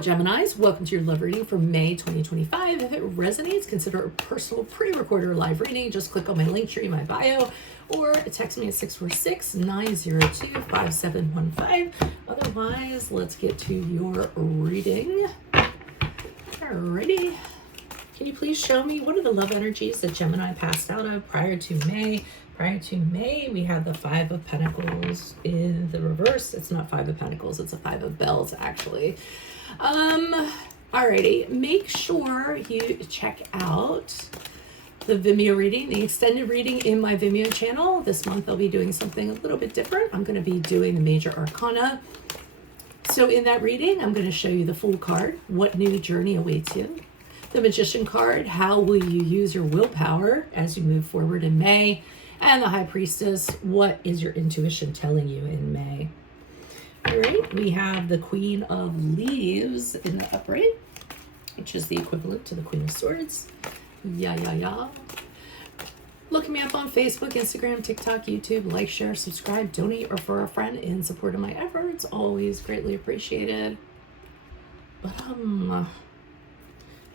Geminis, welcome to your love reading for May 2025. If it resonates, consider a personal pre-recorded live reading. Just click on my link tree in my bio or text me at 646-902-5715. Otherwise, let's get to your reading. Alrighty. Can you please show me what are the love energies that Gemini passed out of prior to May? Prior to May, we have the Five of Pentacles in the reverse. It's not Five of Pentacles, it's a Five of Bells, actually. Alrighty, make sure you check out the Vimeo reading, the extended reading in my Vimeo channel. This month I'll be doing something a little bit different. I'm going to be doing the Major Arcana. So in that reading, I'm going to show you the Fool card, what new journey awaits you. The Magician card, how will you use your willpower as you move forward in May. And the High Priestess, what is your intuition telling you in May? All right, we have the Queen of Leaves in the upright, which is the equivalent to the Queen of Swords. Yeah. Look me up on Facebook, Instagram, TikTok, YouTube. Like, share, subscribe, donate, or refer a friend in support of my efforts. Always greatly appreciated. But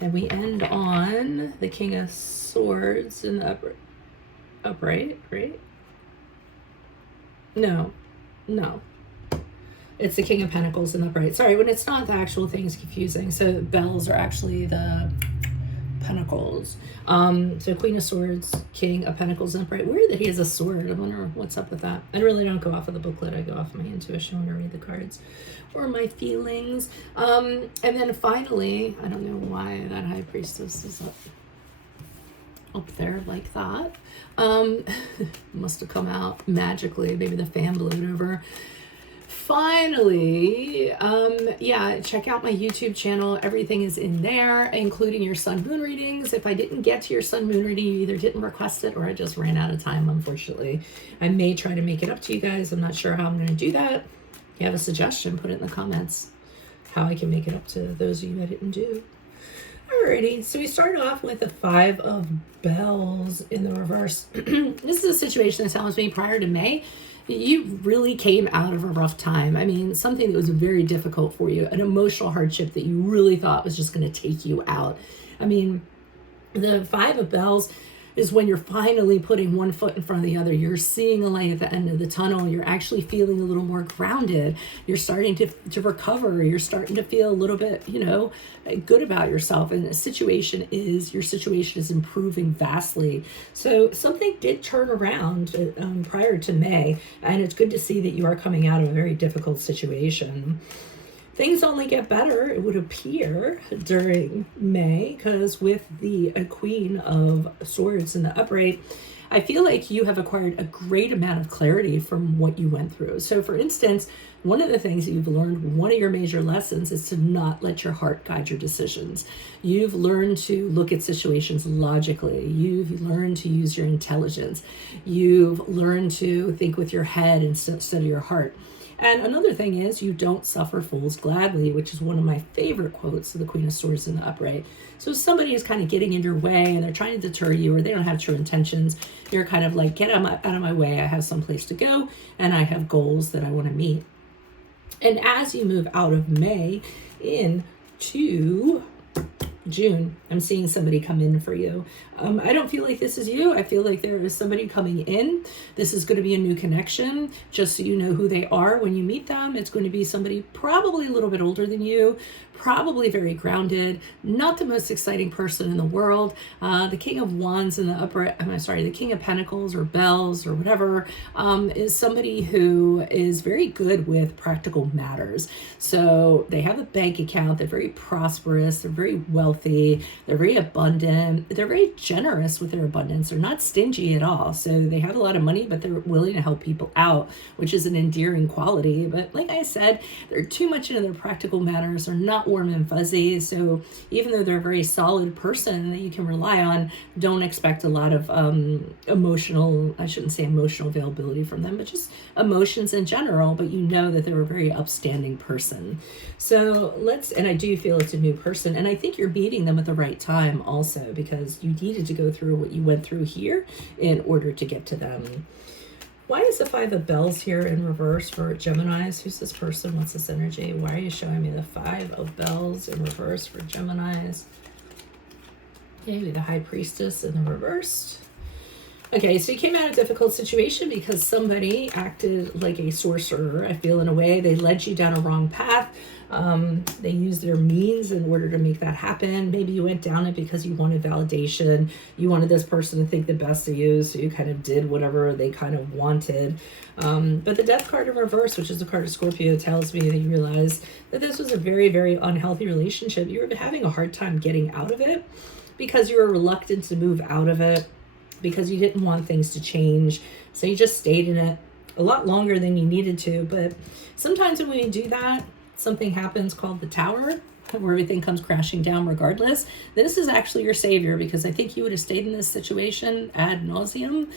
and we end on the King of Swords in the upright, right? No. It's the King of Pentacles in the upright. Sorry, when it's not the actual thing, it's confusing. So bells are actually the Pentacles. So Queen of Swords, King of Pentacles in the upright. Weird that he has a sword. I wonder what's up with that. I really don't go off of the booklet. I go off of my intuition when I read the cards or my feelings. And then finally, I don't know why that High Priestess is up there like that. Must have come out magically. Maybe the fan blew it over. Finally, yeah, check out my YouTube channel. Everything is in there, including your sun moon readings. If I didn't get to your sun moon reading, you either didn't request it or I just ran out of time, unfortunately. I may try to make it up to you guys. I'm not sure how I'm going to do that. If you have a suggestion, put it in the comments how I can make it up to those of you I didn't do. Alrighty, so we start off with the Five of Bells in the reverse. This is a situation that tells me prior to May, you really came out of a rough time. I mean, something that was very difficult for you, an emotional hardship that you really thought was just going to take you out. I mean, the Five of Bells is when you're finally putting one foot in front of the other. You're seeing a light at the end of the tunnel. You're actually feeling a little more grounded. You're starting to recover. You're starting to feel a little bit, good about yourself. And your situation is improving vastly. So something did turn around prior to May. And it's good to see that you are coming out of a very difficult situation. Things only get better, it would appear, during May, because with the Queen of Swords in the upright, I feel like you have acquired a great amount of clarity from what you went through. So for instance, one of the things that you've learned, one of your major lessons, is to not let your heart guide your decisions. You've learned to look at situations logically. You've learned to use your intelligence. You've learned to think with your head instead of your heart. And another thing is, you don't suffer fools gladly, which is one of my favorite quotes of the Queen of Swords in the upright. So if somebody is kind of getting in your way and they're trying to deter you or they don't have true intentions, you're kind of like, get out of my way. I have some place to go and I have goals that I want to meet. And as you move out of May into June, I'm seeing somebody come in for you. I don't feel like this is you. I feel like there is somebody coming in. This is going to be a new connection, just so you know who they are when you meet them. It's going to be somebody probably a little bit older than you, probably very grounded, not the most exciting person in the world. The King of Wands in the the King of Pentacles or Bells or whatever, is somebody who is very good with practical matters. So they have a bank account. They're very prosperous. They're very wealthy. They're very abundant. They're very generous with their abundance. They're not stingy at all. So they have a lot of money, but they're willing to help people out, which is an endearing quality. But like I said, they're too much into their practical matters. They're not warm and fuzzy. So even though they're a very solid person that you can rely on, don't expect a lot of I shouldn't say emotional availability from them, but just emotions in general. But you know that they're a very upstanding person. So and I do feel it's a new person. And I think you're meeting them at the right time also, because you needed to go through what you went through here in order to get to them. Why is the Five of Bells here in reverse for Geminis? Who's this person? What's this energy? Why are you showing me the Five of Bells in reverse for Geminis? Maybe the High Priestess in the reverse. Okay, so you came out of a difficult situation because somebody acted like a sorcerer, I feel, in a way. They led you down a wrong path. They used their means in order to make that happen. Maybe you went down it because you wanted validation. You wanted this person to think the best of you, so you kind of did whatever they kind of wanted. But the Death card in reverse, which is the card of Scorpio, tells me that you realized that this was a very, very unhealthy relationship. You were having a hard time getting out of it because you were reluctant to move out of it, because you didn't want things to change. So you just stayed in it a lot longer than you needed to. But sometimes when we do that, something happens called the Tower, where everything comes crashing down regardless. This is actually your savior, because I think you would have stayed in this situation ad nauseum.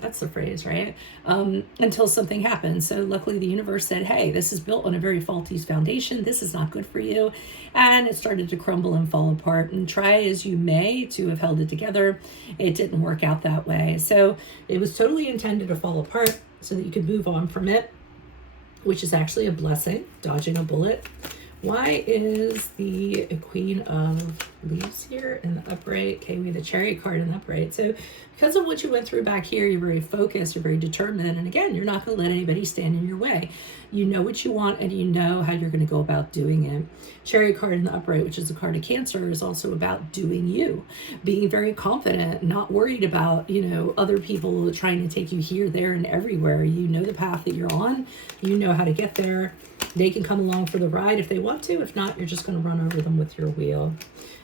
That's the phrase, right? Until something happened. So luckily the universe said, hey, this is built on a very faulty foundation. This is not good for you. And it started to crumble and fall apart. And try as you may to have held it together, it didn't work out that way. So it was totally intended to fall apart so that you could move on from it, which is actually a blessing, dodging a bullet. Why is the Queen of Leaves here in the upright? Okay, we have the Chariot card in the upright. So because of what you went through back here, you're very focused, you're very determined. And again, you're not going to let anybody stand in your way. You know what you want and you know how you're going to go about doing it. Chariot card in the upright, which is the card of Cancer, is also about doing you. Being very confident, not worried about, other people trying to take you here, there, and everywhere. You know the path that you're on. You know how to get there. They can come along for the ride if they want to. If not, you're just going to run over them with your wheel.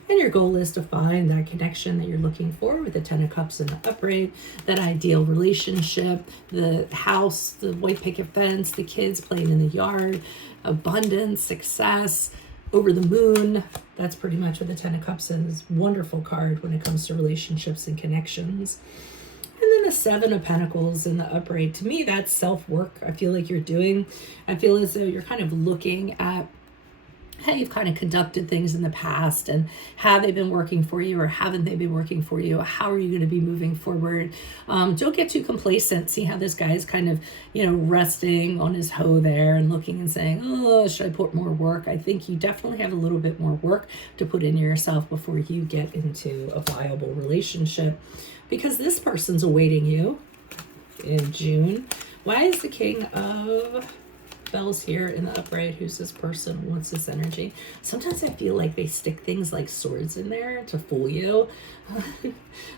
And your goal is to find that connection that you're looking for with the Ten of Cups in the upright, that ideal relationship, the house, the white picket fence, the kids playing in the yard, abundance, success, over the moon. That's pretty much what the Ten of Cups is. Wonderful card when it comes to relationships and connections. And then the Seven of Pentacles in the upright. To me, that's self-work. I feel like you're doing. I feel as though you're kind of looking at how you've kind of conducted things in the past, and have they been working for you or haven't they been working for you? How are you going to be moving forward? Don't get too complacent. See how this guy is kind of, resting on his hoe there and looking and saying, oh, should I put more work? I think you definitely have a little bit more work to put in yourself before you get into a viable relationship, because this person's awaiting you in June. Why is the King of Bells here in the upright? Who's this person? What's this energy? Sometimes I feel like they stick things like swords in there to fool you.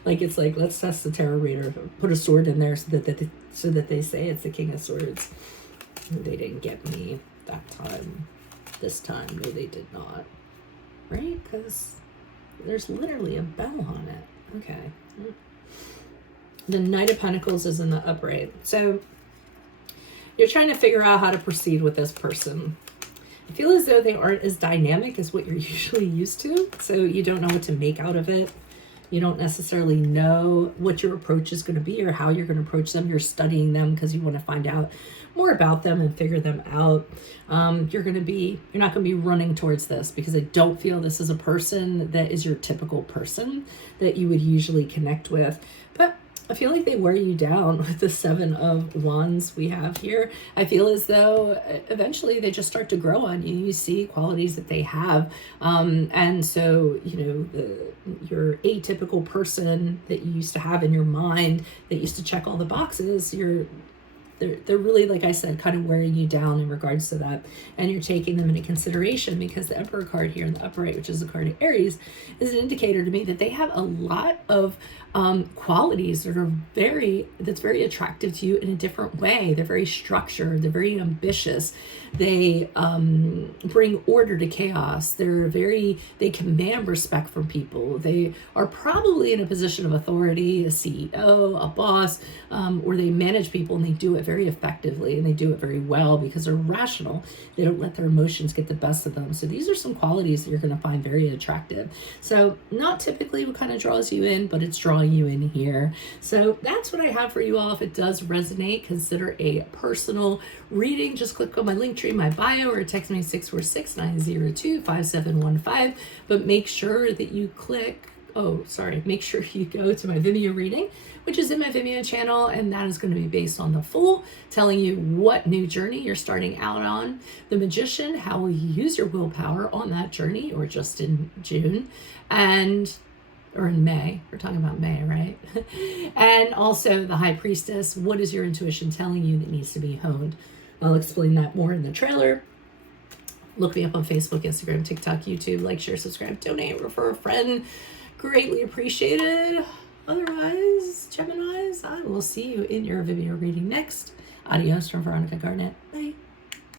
Like it's like, let's test the tarot reader. Put a sword in there so that they say it's the King of Swords. They didn't get me that time. This time, no, they did not. Right? Because there's literally a bell on it. Okay. The Knight of Pentacles is in the upright. So you're trying to figure out how to proceed with this person. I feel as though they aren't as dynamic as what you're usually used to. So you don't know what to make out of it. You don't necessarily know what your approach is going to be or how you're going to approach them. You're studying them because you want to find out more about them and figure them out. You're not going to be running towards this, because I don't feel this is a person that is your typical person that you would usually connect with. But I feel like they wear you down with the Seven of Wands we have here. I feel as though eventually they just start to grow on you. You see qualities that they have. And so, your atypical person that you used to have in your mind that used to check all the boxes, they're really, like I said, kind of wearing you down in regards to that. And you're taking them into consideration, because the Emperor card here in the upright, which is the card of Aries, is an indicator to me that they have a lot of qualities that's very attractive to you in a different way. They're very structured. They're very ambitious. They bring order to chaos. They command respect from people. They are probably in a position of authority, a CEO, a boss, or they manage people, and they do it very effectively, and they do it very well because they're rational. They don't let their emotions get the best of them. So these are some qualities that you're going to find very attractive. So not typically what kind of draws you in, but it's drawing you in here. So that's what I have for you all. If it does resonate, consider a personal reading. Just click on my link tree, my bio, or text me 646-902-5715. But make sure that you make sure you go to my Vimeo reading, which is in my Vimeo channel, and that is going to be based on the Fool, telling you what new journey you're starting out on. The Magician, how will you use your willpower on that journey, or just in June, or in May. We're talking about May, right? And also the High Priestess, what is your intuition telling you that needs to be honed? I'll explain that more in the trailer. Look me up on Facebook, Instagram, TikTok, YouTube. Like, share, subscribe, donate, refer a friend. Greatly appreciated. Otherwise, Geminis, I will see you in your Vimeo reading next. Adios from Veronica Garnett. Bye.